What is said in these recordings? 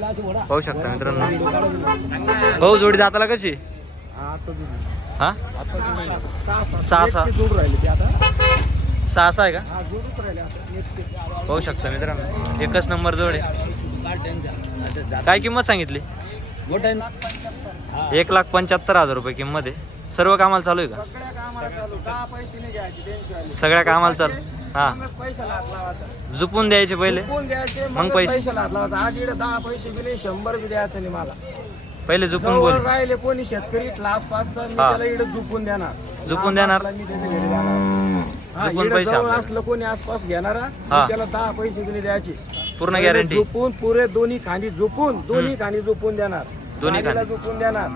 पाहू शकता मित्रांनो. भाऊ जोडी दाताला कशी? हा? सहा सहा. सहा सहा आहे का? पाहू शकता मित्रांनो. एकच नंबर जोड. आहे काय किंमत सांगितली? एक लाख पंच्याहत्तर हजार रुपये किंमत आहे. सर्व कामाला चालू आहे का? सगळ्या कामाला चालू. हा लावायचा द्यायचे पहिले कोण द्यायचे मग मग पैसे. लावायचा आज इकडे दहा पैसे बी नाही शंभर बी द्यायचं नाही मला पहिले जुपून जवळ बोल राहिले कोणी शेतकरी क्लास पाचचा मी हा. त्याला इकडे झुपून देणार झुपून देणार? मी त्याच्या घरी जाणार. हा, झुपून इकडे पैसे जवळ. असलं कोणी आसपास घेणारा हा. त्याला दहा पैसे बी नाही द्यायचे पूर्ण गॅरंटी झुपून पुरे दोन्ही खांदी झुपून दोन्ही खांदी झुपून देणार दोन्ही गाडीला खांदी. झुपून देणार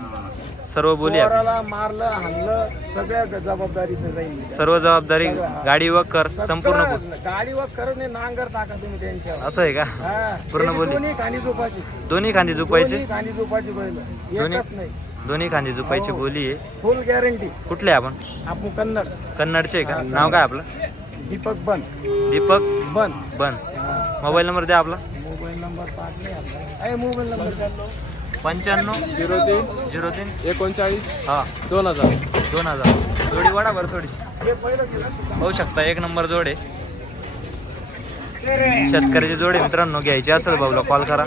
सर्व बोली. पोराला मारलं हाणलं सगळ्या जबाबदारीचं. सर्व जबाबदारी. गाडी व कर संपूर्ण बोल. सगळं गाडीवर खरंच नाही नांगर टाका तुम्ही त्यांच्यावर. असं आहे का? हा. पूर्ण त्याची बोली. दोन्ही खांदी झोपायची. दोन्ही खांदी झुपायचे? दोन्ही खांदी झोपायची बैल. दोन्ही एकच नाही. दोन्ही खांदी झुपायची हो. बोली आहे. फुल गॅरंटी कुठले आपण? आपण कन्नड. कन्नडचे आहे का? नाव काय आपलं? दीपक बन. दीपक बन. बन. मोबाईल नंबर द्या आपला. मोबाईल नंबर पाच नाही आपला. अय मोबाईल नंबर पंच्याण्णव झिरो तीन झिरो तीन एकोणचाळीस हा. दोन हजार. दोन हजार. जोडी वाढा बरं थोडीशी. हे पाहू शकता एक नंबर जोड आहे. शेतकऱ्याची जोड मित्रांनो घ्यायची असेल भाऊला कॉल करा.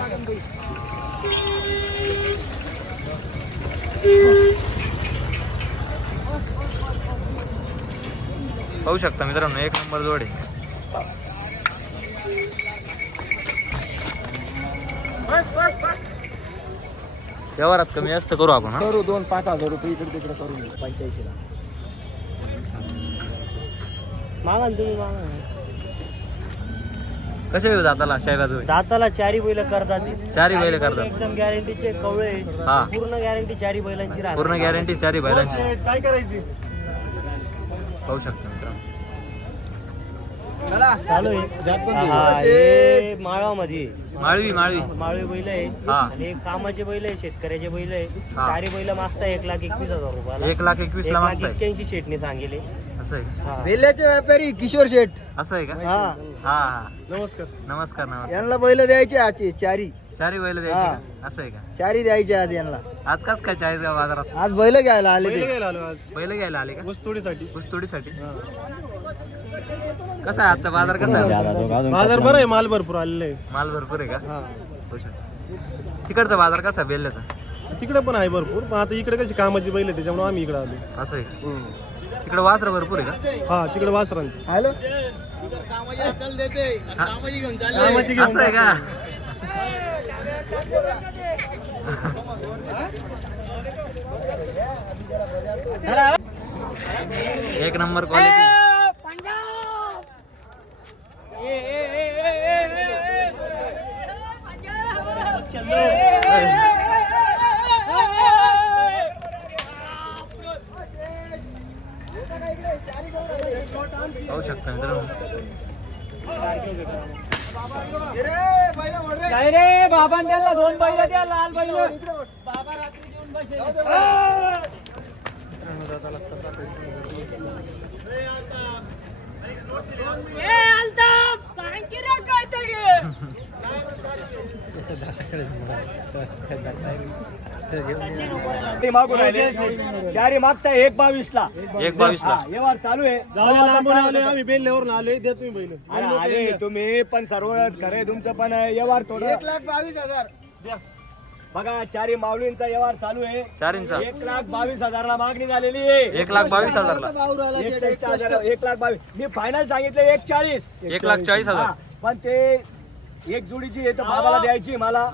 पाहू शकता मित्रांनो एक नंबर जोड बस बस व्यवहारात कमी जास्त करू आपण हा? करू दोन पाच हजार रुपये इकडे तिकडे करू पंच्याऐंशी ला मागा ना तुम्ही मागा ना. कसे येऊ दाताला शायला जोडी दाताला चारी बैल करतात. चारी बैल करतात. एकदम गॅरंटीचे कवळे. हा. पूर्ण गॅरंटी चारी बैलांची राहते. पूर्ण गॅरंटी चारी बैलांची. काय करायची? पाहू शकता. चालू. आहे हा, हे माळामध्ये माळवी माळवी. माळवी बैल आहे. हा. आणि एक कामाचे बैल आहे शेतकऱ्याचे बैल आहे. चारी बैल मागता एक लाख एकवीस हजार रुपयाला. एक लाख एकवीस ला लाख एक्क्याऐंशी शेटने सांगितले. असं आहे. बेल्याचे व्यापारी किशोर शेठ. असं आहे का? हा. हा. नमस्कार. नमस्कार नमस्कार. यांना बैल द्यायचे आजचे चारी. चारी बैल द्यायची हा. असं आहे का? चारी द्यायचे आज यांना. आज कस काय चाळीस गाव बाजारात? आज बैल घ्यायला आले बैल घ्यायला आले का? ऊसतोडीसाठी ऊसतोडीसाठी कसा आहे आजचा बाजार कसा आहे? बाजार बरं आहे. माल भरपूर आलेले माल भरपूर आहे का? शकतं. तिकडचा बाजार कसा आहे बेल्ल्याचा? तिकडे पण आहे भरपूर पण आता इकडे कशी कामाची बैल आहे त्याच्यामुळे आम्ही इकडे आलो असं आहे? तिकडे वासर भरपूर आहे का? हा तिकडे वासरांची. हॅलो? असं आहे का? एक नंबर क्वालिटी पाहू शकता मित्रांनो काय रे बाबा त्याला दोन बैल द्या लाल बैल. बाबा रात्री देऊन बसेल. मागून राहिले. चारी मागताय एक बावीस ला एक बावीस ला व्यवहार चालू आहे. आम्ही बेल्ल्यावर आले द्या तुम्ही बैल. आले तुम्ही पण सर्व खरंय तुमचं पण व्यवहार थोडं. एक लाख बावीस हजार. द्या. बघा चारी माऊलींचा व्यवहार चालू आहे. चारींचा. एक लाख बावीस हजारला मागणी झालेली आहे. एक लाख बावीस हजारला. हजार एक लाख बावीस. मी फायनल सांगितलं एक चाळीस. एक लाख चाळीस हजार. पण ते एक जोडीची आहे तर बाबाला द्यायची मला.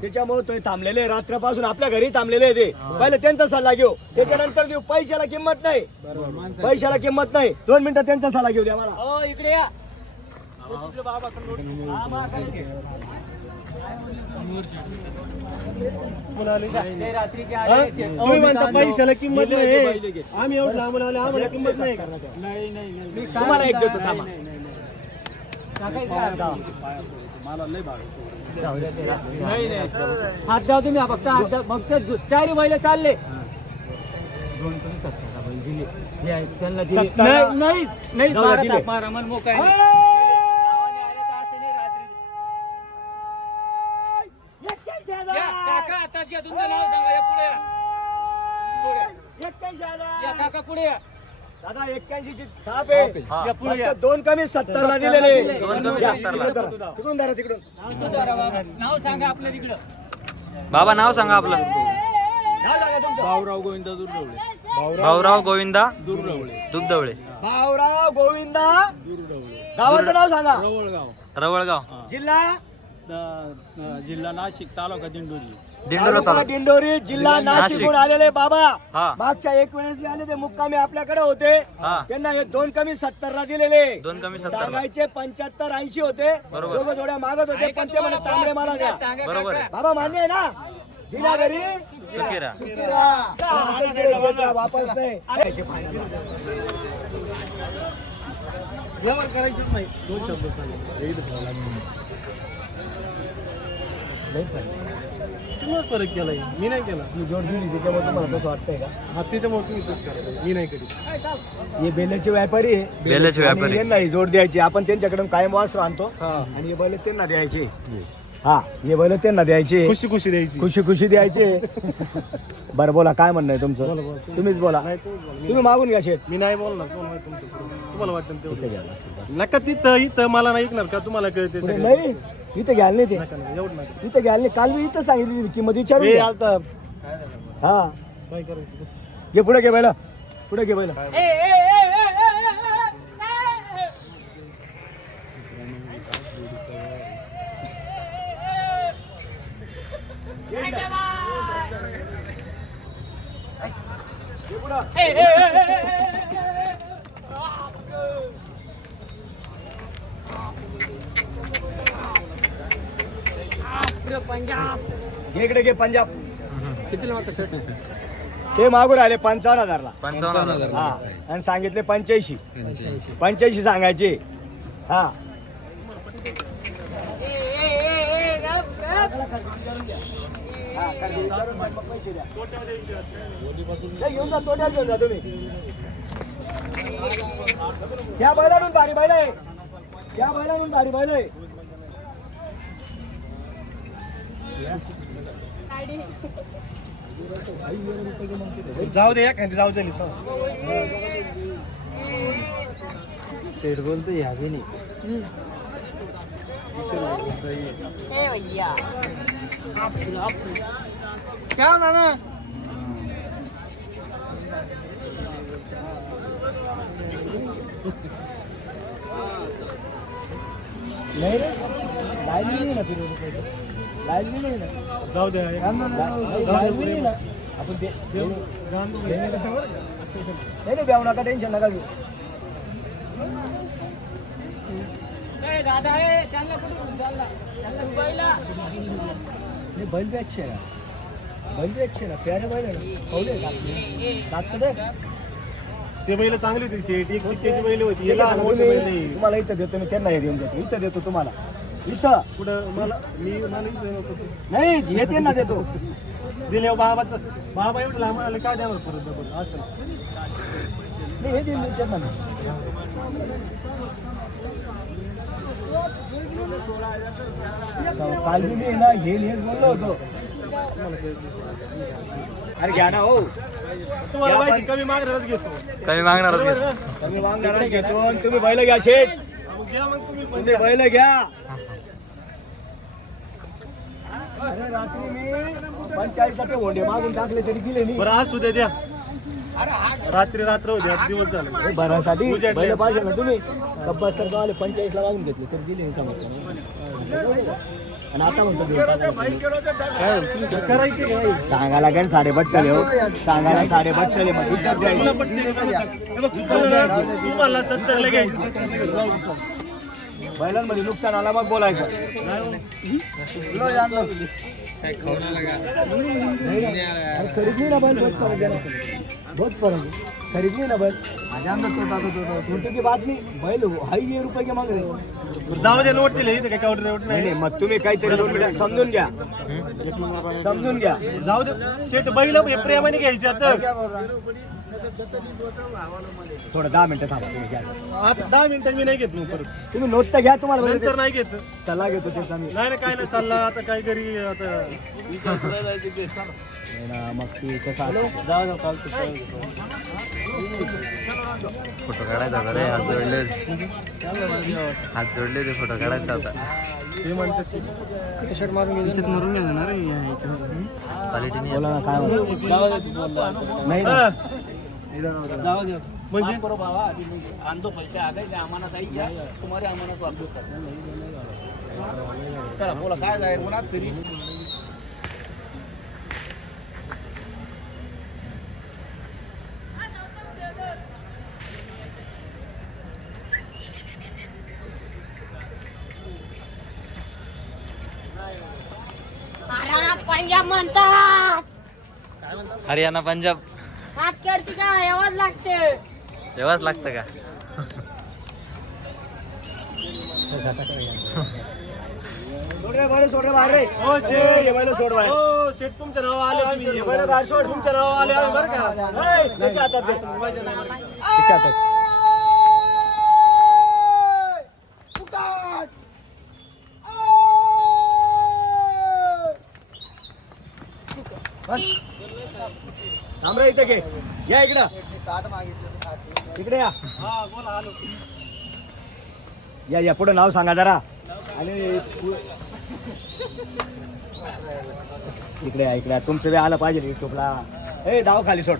त्याच्यामुळे तो थांबलेले रात्रपासून आपल्या घरी थांबलेले ते. पहिले त्यांचा सल्ला घेऊ. त्याच्यानंतर देऊ. पैशाला किंमत नाही. पैशाला किंमत नाही. दोन मिनिटं त्यांचा सल्ला घेऊ द्या मला. हो इकडे या. तुम्ही म्हणता पैशाला किंमत नाही. आम्ही एवढं आले आम्हाला किंमत नाही? तुम्हाला एक देतो थांबा. हात द्या तुम्ही फक्त हात द्या फक्त दु- चारी बैल चालले. दोन तुम्ही सत्तरला बैल दिले. हे आहेत, त्यांना दिले. नाही नाही नाही बारा मन आहे. काका पुढे या. दादा एक्क्याऐंशी ची थाप आहे. हा. फक्त दोन कमी सत्तर ला दिलेले. दोन कमी या, 70 ला. तिकडून धरा, तिकडून. नाव सांगा आपलं तिकडं. बाबा नाव सांगा आपलं. नाव सांगा तुमचं. भाऊराव गोविंद दुर्डवळे. भाऊराव गोविंदा दुर्डवळे. दुबदवळे. भाऊराव गोविंदा दुर्डवळे. गावाचं नाव सांगा. रवळगाव. रवळगाव. जिल्हा जिल्हा नाशिक तालुका दिंडोरी दिंडोरा तालुका तालुका दिंडोरी जिल्हा नाशिक. नाशिकहून आलेले बाबा हा. मागच्या एक वेळेस आले ते मुक्कामी आपल्याकडे होते हा. त्यांना हे दोन कमी सत्तर ला दिलेले दोन कमी 70 ला. सांगायचे पंच्याहत्तर ऐंशी होते बरोबर. दोघं जोड्या मागत होते पण ते म्हणे तांबडे मला द्या बरोबर आहे. बाबा मान्य आहे ना दिला घरी सुकिरा सुखी राहा. असं इकडे घेत राहा, वापस नाही. यावर करायचंच नाही दोन शब्द सांगितले तुम्ही फरक केलाय? मी नाही केला. ही जोड दिली त्याच्यामुळे तुम्हाला कसं वाटतंय का? हा तुम्ही तसं करता मी नाही करीत. हे बेल्याचे व्यापारी आहे. आणि व्यापारी. यांना ही जोड द्यायची. आपण त्यांच्याकडून कायम वासरू आणतो आणि हे बैल त्यांना द्यायचे. हा हे बैल त्यांना द्यायचे. खुशी खुशी द्यायची. खुशी खुशी द्यायचे. बरं बोला काय म्हणणं आहे बोला, तुमचं? बोला. तुम्हीच बोला. नाही तुम्हीच बोला. मी- तुम्ही मागून घ्या शेत मी नाही बोलणार. कोण माहिती तुमचं पुढं. तुम्हाला वाटतं तेवढं? नका तिथं इथं मला नाही ऐकणार का? तुम्हाला कळते सगळं. नाही? इथं घ्याल नाही ते नका नका एवढं नका इथं घ्याल नाही काल मी इथं सांगितली किंमत विचारून हे घ्या. आलता हा काय करायचं घे पुढे घे बैला पुढे घे बैला ए, ए, ए, ए, ए, ए, ए. ए, ए, ए, ए, ए, इकडे घे पंजाब. ते मागून आले पंचावन्न हजारला. पंचावन्न हजार हा. आणि सांगितले पंच्याऐंशी. पंच्याऐंशी. सांगायचे. हा. हा, घेऊन जा तोट्यात घेऊन जा तुम्ही. त्या बैलाडून भारी बैल आहे. त्या बैलाडून भारी बैल आहे. जाऊ दे एखादी जाऊ दे सेट बोलतो यावी नाही. क्या नाना? नाही रे लाईन नाही ना ना जाऊ दे. लाईन नाही ना. आपण नाही नाही ब्याव नका टेन्शन नका घेऊ. बैल बी अच्छे आहे. ना बैल बी अच्छे आहे ना. प्यारे बैल आहे ना. पावले लागतं दे ते बैल चांगली होती शेट एक सिक्क्याची बैल होती. तुम्हाला इथं देतो मी त्यांना हे देऊन देतो. इथं देतो तुम्हाला. इथं? कुठं? मला मी मला ते. नाही हे त्यांना देतो. दिले बाबाचं बाबा एवढं लांब आले काय देणार परत डबल? असं. नाही हे त्यांना. काल मी ना हे हेच बोललो होतो. अरे घ्या ना हो. तुम्हाला माहिती कमी मागणारच घेतो. कमी मागणारच घेतो. ना? तुम्ही वांगणारा घेतो आणि तुम्ही बैल घ्या शेठ तुम्ही बैल घ्या. अरे रात्री मी पंचाळीसला ते होंडे मागून टाकले तरी दिले नाही. बरं असू द्या. द्या रात्री रात्र होती आज दिवस झाले. भरासाठी उजेडले. बैल पाहिजे ना तुम्ही. कब्बस तर आले पंचाळीस ला मागून घेतले तर दिले नाही समजलं आणि आता म्हणतो. करायचे सांगायला काय साडे बट्टले हो. सांगायला साडे बट्टले मग? हे तुम्हाला सत्तरला घ्यायची. बैलांमध्ये नुकसान आला मग बोलायचं. खरीद नहीं ना. बैल बहुत फर्क है ना बहुत फर्क खरीद नहीं ना बैल छोटे की बात नहीं बैल हाई ये रुपये के मांग रहे. जाऊ दे नोट दिले इथे काय काउंटर नोट नाही नाही. नाही मग तुम्ही काहीतरी दोन मिनिटं समजून घ्या. समजून घ्या. जाऊ दे. शेट बैल हे प्रेमाने घ्यायचे आता. थोडं दहा मिनिटं थांबा तुम्ही घ्या. आता दहा मिनिटं मी नाही घेत मग परत तुम्ही नोट तर घ्या तुम्हाला नंतर बरं नाही घेत सल्ला घेतो त्याचा मी नाही काय नाही चालला आता काय घरी आता नाही ना, मग ती कसं असतं. फोटो काढायचा होता रे हात जोडले होते. हात जोडले होते फोटो काढायचा होता ते म्हणतात की क्वालिटी नाही बोला ना काय म्हणतो. नाही ना. हा. म्हणजे आणतो पैसे आले ते आम्हाला काही घ्या तुम्हाला आम्हाला वापस चला बोला काय जाय उन्हात फिरी महाराणा पंजाब। म्हणतात हरियाणा पंजाब। हात करते का यावंच लागते तेव्हाच लागतं का सोड रे, बाहेर सोड रे, बाहेर रे. हो, सोड बाहेर. हो तुमच्या नाव आले आम्ही बाहेर सोड. तुमच्या नाव आले आम्ही बरं का ए, त्याच्या हातात दे. त्याच्या हातात. घे. या इकडं. इकडे या. हा या या. पुढे नाव सांगा जरा. आणि इकडे या इकडे. तुमचं बी आलं पाहिजे युट्यूबला. ए धाव खाली सोड.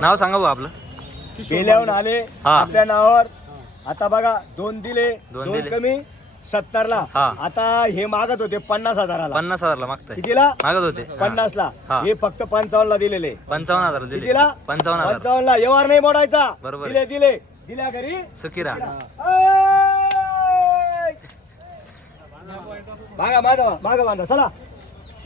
नाव सांगा भाऊ आपलं. गेल्याहून आले. आपल्या नावावर. आता बघा दोन दिले दोन दोन दिले. कमी. सत्तर ला हा. आता हे मागत होते पन्नास हजाराला. पन्नास हजारला मागताय. कितीला? मागत होते. पन्नास ला हा. हे फक्त पंचावन्न ला दिलेले. पंचावन्न हजार दिले. कितीला? पंचावन्न हजार पंचावन्न ला व्यवहार नाही मोडायचा. बरोबर दिले दिले. दिल्या घरी. सुखी राहा ऐ! मागा मागा मागा बांधा. चला.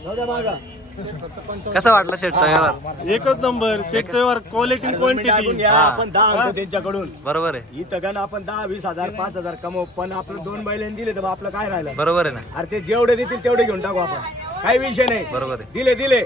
जाऊ द्या मागा. कसा वाटला शेटचा व्यवहार? एकच नंबर शेठचा व्यवहार क्वालिटी क्वांटिटी. आपण दहा आणतो त्यांच्याकडून. बरोबर आहे. इथं गण आपण दहा वीस हजार पाच हजार कमवू पण आपलं दोन बैलांनी दिले तर मग आपलं काय राहिलं? बरोबर आहे ना. अरे ते जेवढे देतील तेवढे घेऊन टाकू आपण. काही विषय नाही. बरोबर आहे. दिले दिले.